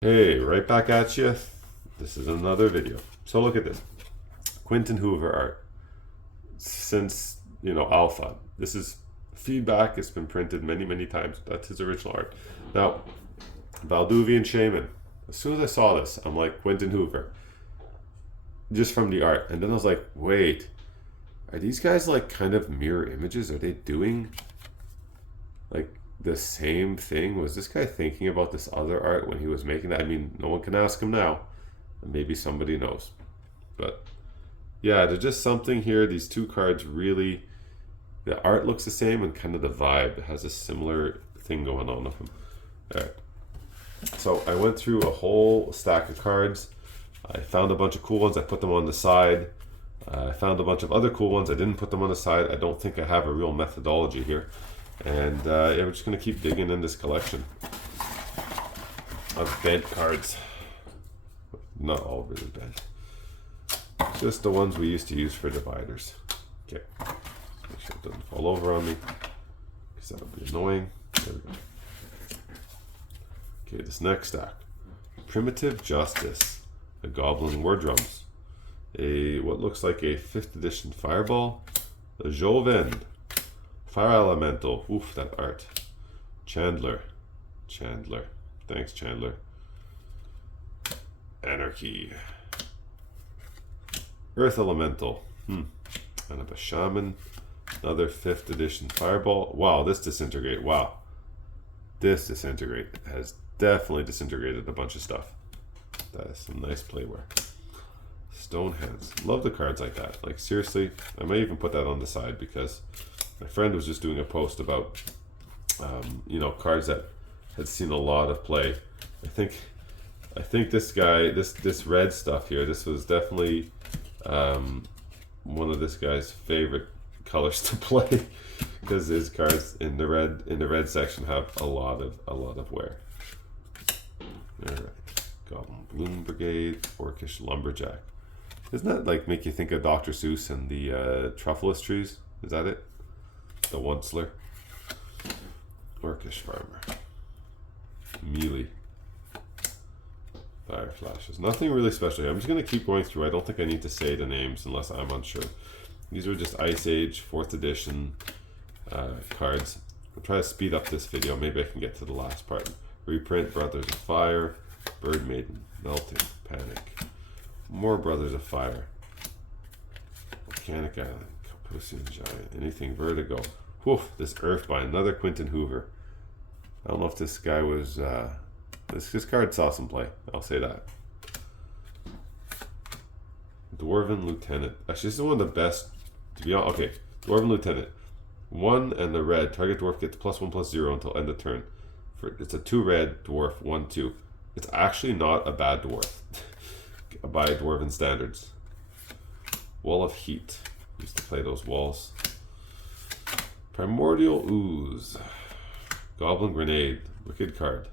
Hey, right back at you. This is another video. So look at this. Quentin Hoover art. Since, Alpha. This is feedback. It's been printed many, many times. That's his original art. Now, Valdivian Shaman. As soon as I saw this, I'm like, Quentin Hoover. Just from the art. And then I was like, wait, are these guys like kind of mirror images? Are they doing like the same thing? Was this guy thinking about this other art when he was making that? I mean, no one can ask him now. Maybe somebody knows. But yeah, there's just something here. These two cards really, the art looks the same and kind of the vibe has a similar thing going on with them. All right. So I went through a whole stack of cards. I found a bunch of cool ones. I put them on the side. I found a bunch of other cool ones. I didn't put them on the side. I don't think I have a real methodology here. And yeah, we're just going to keep digging in this collection of bent cards. Not all really bent. Just the ones we used to use for dividers. Okay. Make sure it doesn't fall over on me, because that would be annoying. There we go. Okay, this next stack. Primitive Justice. The Goblin War Drums. What looks like a 5th edition Fireball. The Joven. Fire Elemental. Oof, that art. Chandler. Thanks, Chandler. Anarchy. Earth Elemental. Kind of a Shaman. Another 5th edition Fireball. Wow, this disintegrate. Wow. This disintegrate has definitely disintegrated a bunch of stuff. That is some nice playware. Stone Hands. Love the cards like that. Like, seriously, I may even put that on the side because my friend was just doing a post about, cards that had seen a lot of play. I think this guy, this red stuff here, this was definitely one of this guy's favorite colors to play because his cards in the red section have a lot of wear. All right, Goblin Bloom Brigade, Orcish Lumberjack. Doesn't that like make you think of Dr. Seuss and the Truffulus trees? Is that it? The Onceler. Orcish Farmer. Mealy. Fire Flashes. Nothing really special here. I'm just going to keep going through. I don't think I need to say the names unless I'm unsure. These are just Ice Age 4th edition cards. I'll try to speed up this video. Maybe I can get to the last part. Reprint Brothers of Fire. Bird Maiden. Melting. Panic. More Brothers of Fire. Volcanic Island. Capucin Giant. Anything Vertigo. Woof. This Earthbind. Another Quentin Hoover. I don't know if this guy was... This card saw some play. I'll say that. Dwarven Lieutenant. Actually, this is one of the best. To be honest, okay. Dwarven Lieutenant. 1 and the red. Target dwarf gets +1/+0 until end of turn. It's a 2 red dwarf, 1/2. It's actually not a bad dwarf by Dwarven standards. Wall of Heat. Used to play those walls. Primordial Ooze. Goblin Grenade. Wicked card.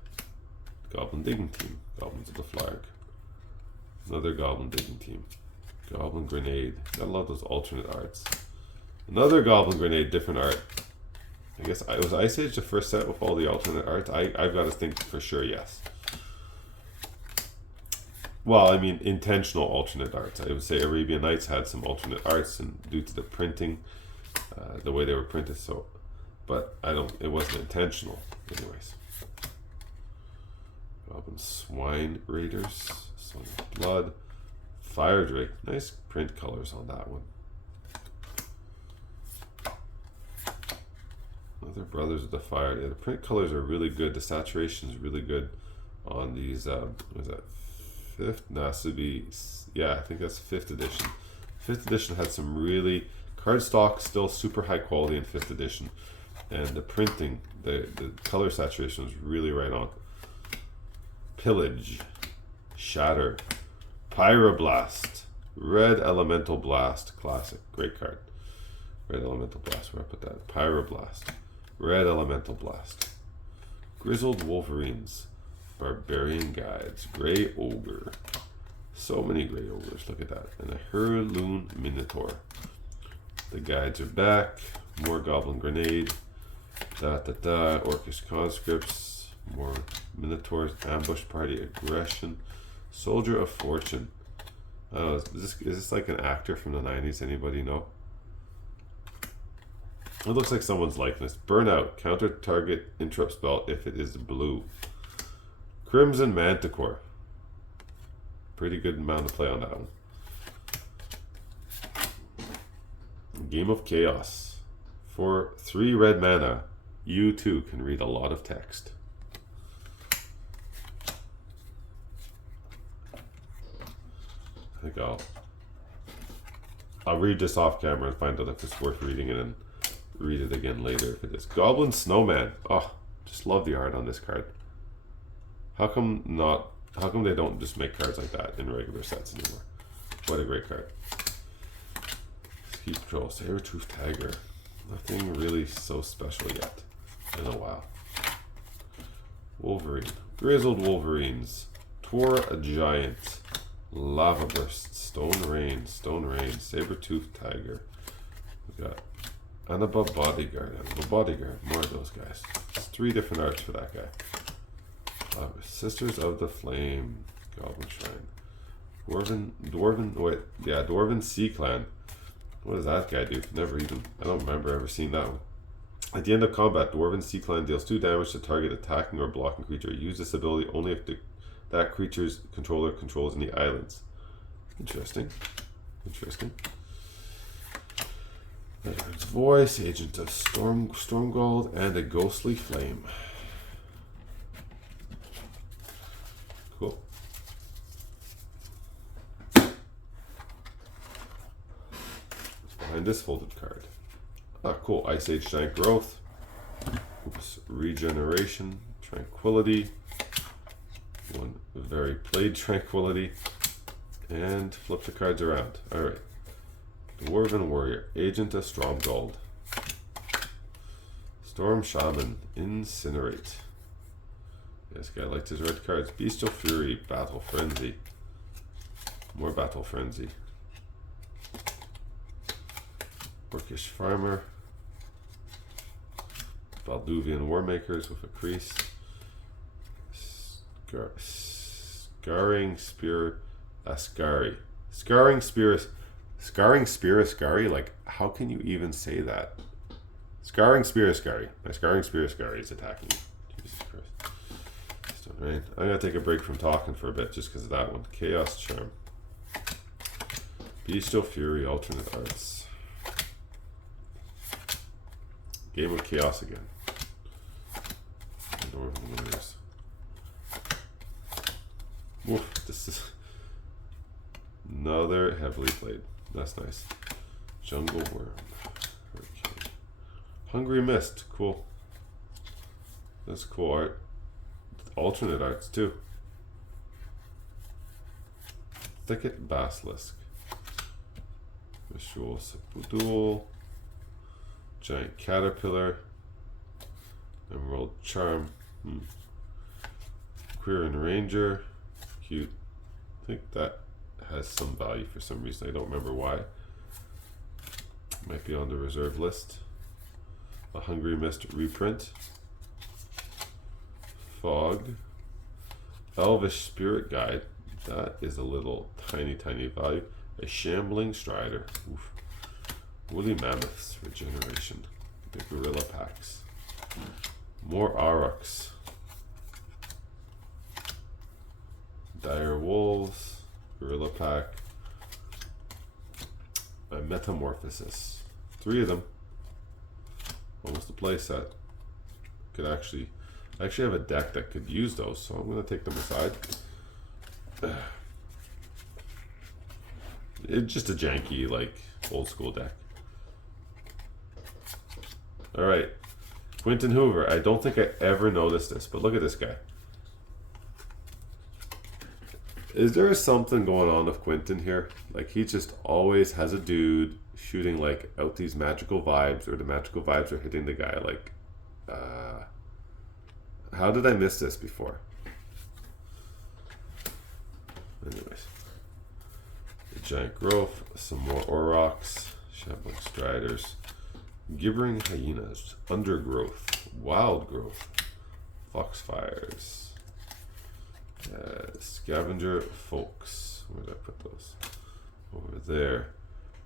Goblin Digging Team. Goblins of the Flag. Another Goblin Digging Team. Goblin Grenade. I love those alternate arts. Another Goblin Grenade, different art. I guess it was Ice Age the first set with all the alternate arts. I've got to think for sure, yes. Well, I mean, intentional alternate arts. I would say Arabian Nights had some alternate arts, and due to the printing, the way they were printed. So, but it wasn't intentional, anyways. Goblin Swine Raiders, Swine of Blood, Fire Drake. Nice print colors on that one. Other Brothers of the Fire. Yeah, the print colors are really good. The saturation is really good on these. What is that? 5th? No, this would be. Yeah, I think that's 5th edition. 5th edition had some really cardstock, still super high quality in 5th edition, and the printing, the color saturation was really right on. Pillage, Shatter, Pyroblast, Red Elemental Blast, classic, great card. Red Elemental Blast, where I put that? Pyroblast, Red Elemental Blast, Grizzled Wolverines, Barbarian Guides, Grey Ogre, so many Grey Ogres, look at that, and a Hurloon Minotaur. The guides are back, more Goblin Grenade, Orcish Conscripts, More Minotaurs, Ambush Party, Aggression, Soldier of Fortune. Is this like an actor from the 90s? Anybody know? It looks like someone's likeness. Burnout, counter target interrupt spell if it is blue. Crimson Manticore. Pretty good amount to play on that one. Game of Chaos. For 3 red mana, you too can read a lot of text. I think I'll read this off camera and find out if it's worth reading it and read it again later if it is. Goblin Snowman. Oh, just love the art on this card. How come they don't just make cards like that in regular sets anymore? What a great card. Ski Patrol, Saber-Tooth Tiger. Nothing really so special yet in a while. Wolverine. Grizzled Wolverines. Tor a Giant. Lava Burst. Stone Rain. Saber-Tooth Tiger. We got Annabelle Bodyguard. More of those guys. It's 3 different arts for that guy. Sisters of the Flame. Goblin Shrine. Dwarven Sea Clan. What does that guy do? I don't remember ever seeing that one. At the end of combat, Dwarven Sea Clan deals 2 damage to target attacking or blocking creature. Use this ability only if that creature's controller controls any islands. Interesting. Veteran's Voice, Agent of Stormgold, and a Ghostly Flame. Cool. Behind this folded card. Cool. Ice Age Giant Growth. Oops. Regeneration. Tranquility. One very played Tranquility. And flip the cards around. Alright. Dwarven Warrior. Agent of Stromgold. Storm Shaman. Incinerate. This guy liked his red cards. Bestial Fury. Battle Frenzy. More Battle Frenzy. Orcish Farmer. Balduvian Warmakers with a crease. Scarring Spear Ascari. Scarring Spear Ascari? Like, how can you even say that? Scarring Spear Ascari. My Scarring Spear Ascari is attacking you. Jesus Christ. Right. I'm going to take a break from talking for a bit just because of that one. Chaos Charm. Bestial Fury, alternate arts. Game of Chaos again. Dwarven Warriors. Oof, this is another heavily played. That's nice. Jungle Worm. Hurricane. Hungry Mist. Cool. That's cool art. Alternate arts too. Thicket Basilisk. Visual Sepudul. Giant Caterpillar. Emerald Charm. Quirion Ranger. Cute. I think that has some value for some reason. I don't remember why. Might be on the reserve list. A Hungry Mist reprint. Fog. Elvish Spirit Guide. That is a little tiny value. A Shambling Strider. Oof. Woolly Mammoths Regeneration. The Gorilla Packs. More Aurochs. Dire Wolves. Gorilla Pack. A Metamorphosis. 3 of them. Almost a play set. Could actually have a deck that could use those, so I'm going to take them aside. It's just a janky, like, old school deck. Alright. Quentin Hoover. I don't think I ever noticed this, but look at this guy. Is there something going on with Quentin here? Like, he just always has a dude shooting, like, out these magical vibes, or the magical vibes are hitting the guy, like, how did I miss this before? Anyways. The Giant Growth, some more Aurochs, Shambling Striders, Gibbering Hyenas, Undergrowth, Wild Growth, Foxfires. Scavenger Folks. Where did I put those? Over there.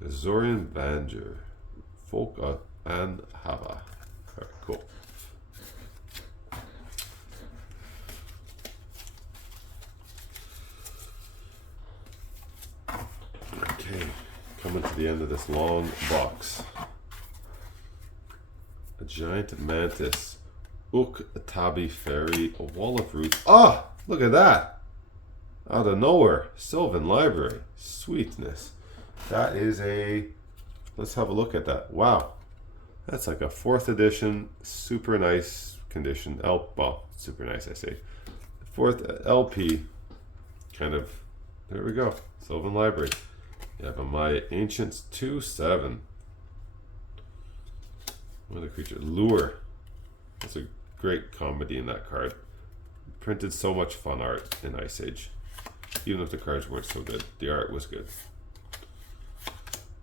Zorian Banger. Folk and Hava. Alright, cool. Okay, coming to the end of this long box. A giant mantis. Tabi Fairy. A wall of roots. Ah! Look at that! Out of nowhere. Sylvan Library. Sweetness. That is a... Let's have a look at that. Wow. That's like a 4th edition. Super nice condition. Well, super nice, I say. 4th LP. Kind of... There we go. Sylvan Library. You have a Maya Ancients 2/7. What a creature. Lure. That's a great comedy in that card. Printed so much fun art in Ice Age. Even if the cards weren't so good, the art was good.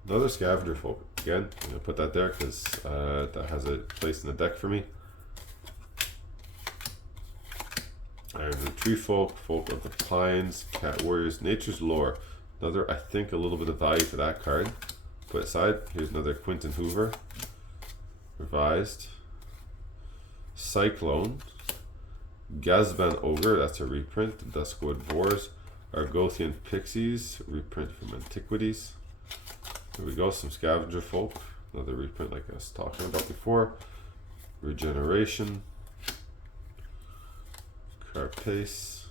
Another Scavenger Folk. Again, I'm going to put that there because that has a place in the deck for me. Iron and Tree Folk, Folk of the Pines, Cat Warriors, Nature's Lore. Another, I think, a little bit of value for that card. Put aside. Here's another Quentin Hoover. Revised. Cyclone. Gazban Ogre, that's a reprint. Duskwood Boars. Argothian Pixies, reprint from Antiquities. Here we go, some Scavenger Folk. Another reprint like I was talking about before. Regeneration. Carapace.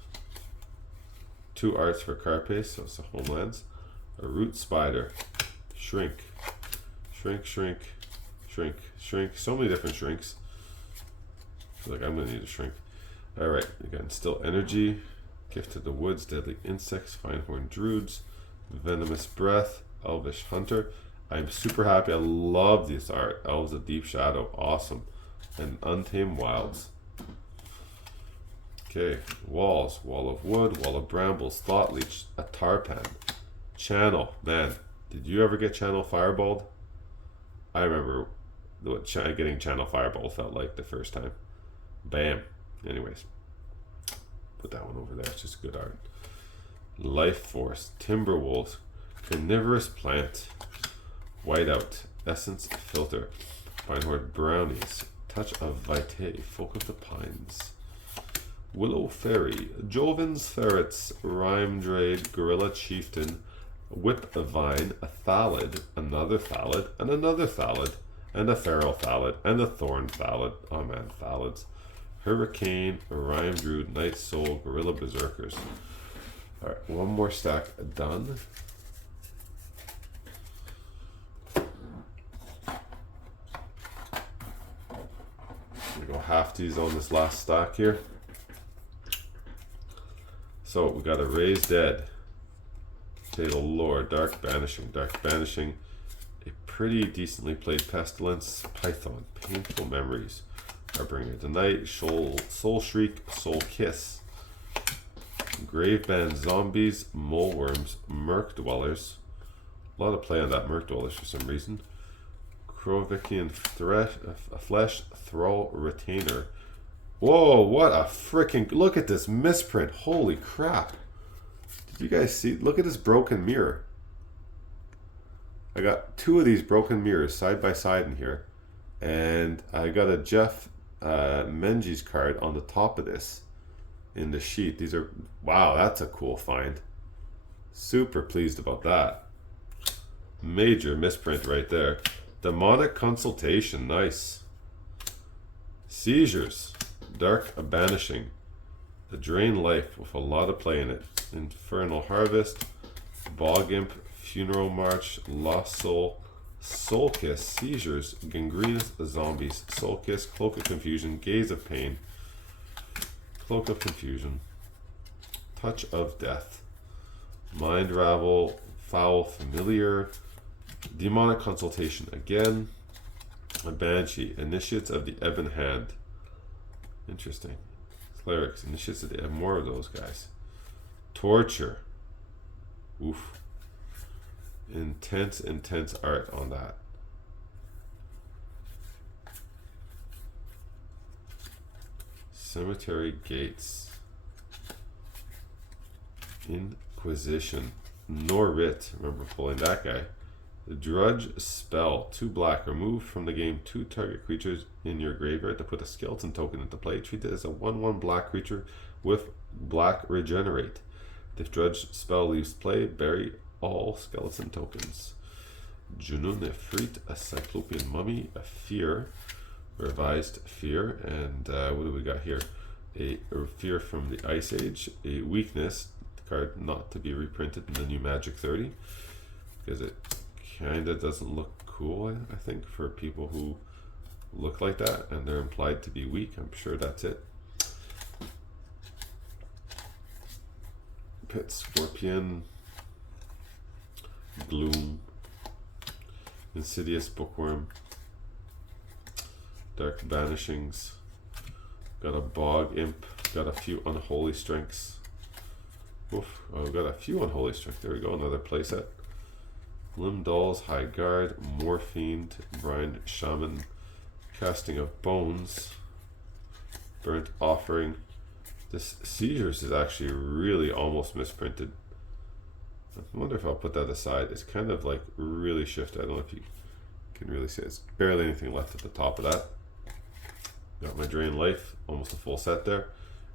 2 arts for Carapace, so it's the Homelands. A Root Spider. Shrink. Shrink, shrink, shrink, shrink. So many different shrinks. I feel like I'm going to need a shrink. Alright, again, Still Energy. Gift of the Woods, Deadly Insects, Finehorn Druids, Venomous Breath, Elvish Hunter. I'm super happy. I love this art. Elves of Deep Shadow, awesome. And Untamed Wilds. Okay, walls. Wall of Wood, Wall of Brambles, Thought Leech, a Tarpan. Channel. Man, did you ever get Channel Fireballed? I remember what getting Channel Fireball felt like the first time. Bam. Anyways. Put that one over there. It's just good art. Life Force. Timberwolves. Carnivorous Plant. Whiteout. Essence Filter. Pinehorn Brownies. Touch of Vitae. Folk of the Pines. Willow Fairy. Joven's Ferrets. Rhyme Drade. Gorilla Chieftain. Whip Vine. A Thallid. Another Thallid. And another Thallid. And a Feral Thallid. And a Thorn Thallid. Oh man, Thallids. Hurricane, Rhyme Druid, Night Soul, Gorilla Berserkers. Alright, one more stack done. We go halfsies on this last stack here. So we got a Raised Dead, Fatal Lore, Dark Banishing, a pretty decently played Pestilence, Python, Painful Memories, Harbinger Tonight, Soul Shriek, Soul Kiss, Graveband Zombies, Moleworms, Merc Dwellers. A lot of play on that Merc Dwellers for some reason. Krovikian Flesh, Thrall Retainer. Whoa, what a freaking... Look at this misprint. Holy crap. Did you guys see? Look at this broken mirror. I got 2 of these broken mirrors side by side in here. And I got a Jeff Menges card on the top of this in the sheet. These are... Wow, that's a cool find. Super pleased about that. Major misprint right there. Demonic Consultation, nice. Seizures, Dark Banishing, the Drain Life with a lot of play in it. Infernal Harvest, Bog Imp, Funeral March, Lost Soul, Soul Kiss, Seizures, Gangrenous Zombies, Soul Kiss, Cloak of Confusion, Gaze of Pain, Cloak of Confusion, Touch of Death, Mind Ravel, Foul Familiar, Demonic Consultation again, a Banshee, Initiates of the Ebon Hand. Interesting. Clerics, Initiates of the Ebon, more of those guys. Torture. Oof. Intense art on that. Cemetery Gates. Inquisition. Norit. Remember pulling that guy. The Drudge Spell. 2 black. Remove from the game 2 target creatures in your graveyard to put a skeleton token into play. Treat it as a 1/1 black creature with black regenerate. If Drudge Spell leaves play, bury all skeleton tokens. Junun Efreet, a Cyclopean Mummy, a Fear, revised Fear, and what do we got here? A Fear from the Ice Age, a Weakness, card not to be reprinted in the new Magic 30, because it kind of doesn't look cool, I think, for people who look like that, and they're implied to be weak. I'm sure that's it. Pit Scorpion, Gloom, Insidious Bookworm, Dark Vanishings, got a Bog Imp, got a few Unholy Strengths. Oof, oh, got a few Unholy Strengths. There we go, another playset. Limdolls, High Guard, Morphine, Blind Shaman, Casting of Bones, Burnt Offering. This Seizures is actually really almost misprinted. I wonder if I'll put that aside. It's kind of like really shifted. I don't know if you can really see it. It's barely anything left at the top of that. Got my Drain Life, almost a full set there.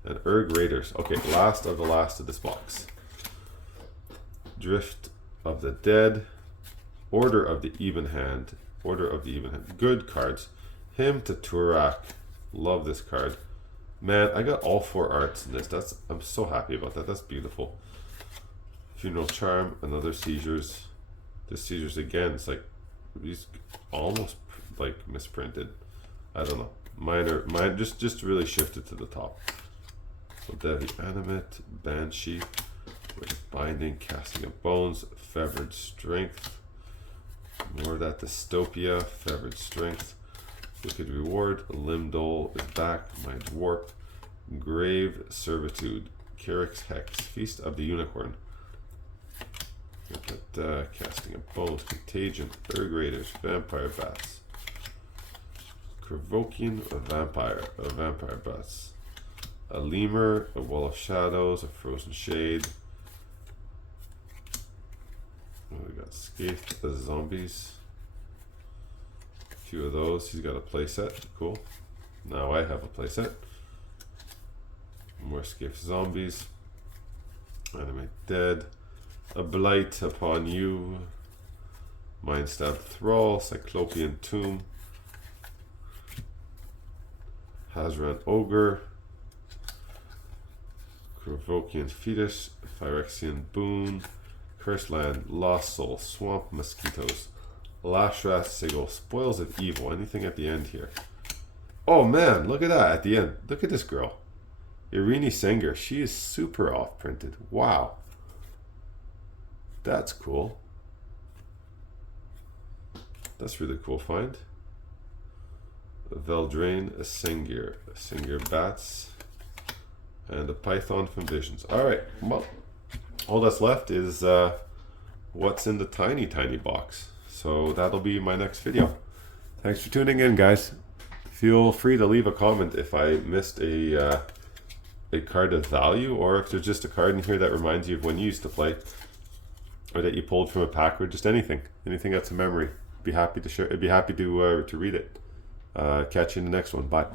And Urg Raiders. Okay, last of this box. Drift of the Dead, Order of the Even Hand, Order of the Even Hand. Good cards. Hymn to Turak. Love this card. Man, I got all 4 arts in this. I'm so happy about that. That's beautiful. Funeral Charm, another Seizures. This Seizures again. It's like these almost like misprinted. I don't know. Mine just really shifted to the top. So Devi Animate, Banshee, with Binding, Casting of Bones, Fevered Strength. More of that Dystopia, Fevered Strength. Wicked Reward, Limdol is back, Mind's Warp, Grave Servitude, Carrick's Hex, Feast of the Unicorn. Got that Casting of Bones, Contagion, Urg Raiders, Vampire Bats, Provoking a Vampire Bats, a Lemur, a Wall of Shadows, a Frozen Shade. Oh, we got Scathed the Zombies. A few of those. He's got a playset. Cool. Now I have a playset. More Scathed Zombies. Animate Dead. A Blight Upon You. Mindstab Thrall. Cyclopean Tomb. Hazran Ogre. Krovokian Fetus. Phyrexian Boon. Cursed Land. Lost Soul. Swamp Mosquitoes. Lashrath Sigil. Spoils of Evil. Anything at the end here? Oh man, look at that at the end. Look at this girl. Irini Senger. She is super off printed. Wow. That's cool. That's really cool find. Veldrain, a Sengir Bats, and a Python from Visions. Alright, well, all that's left is what's in the tiny box. So that'll be my next video. Thanks for tuning in, guys. Feel free to leave a comment if I missed a card of value, or if there's just a card in here that reminds you of when you used to play, or that you pulled from a pack, or just anything that's a memory. Be happy to share. I'd be happy to read it. Catch you in the next one. Bye.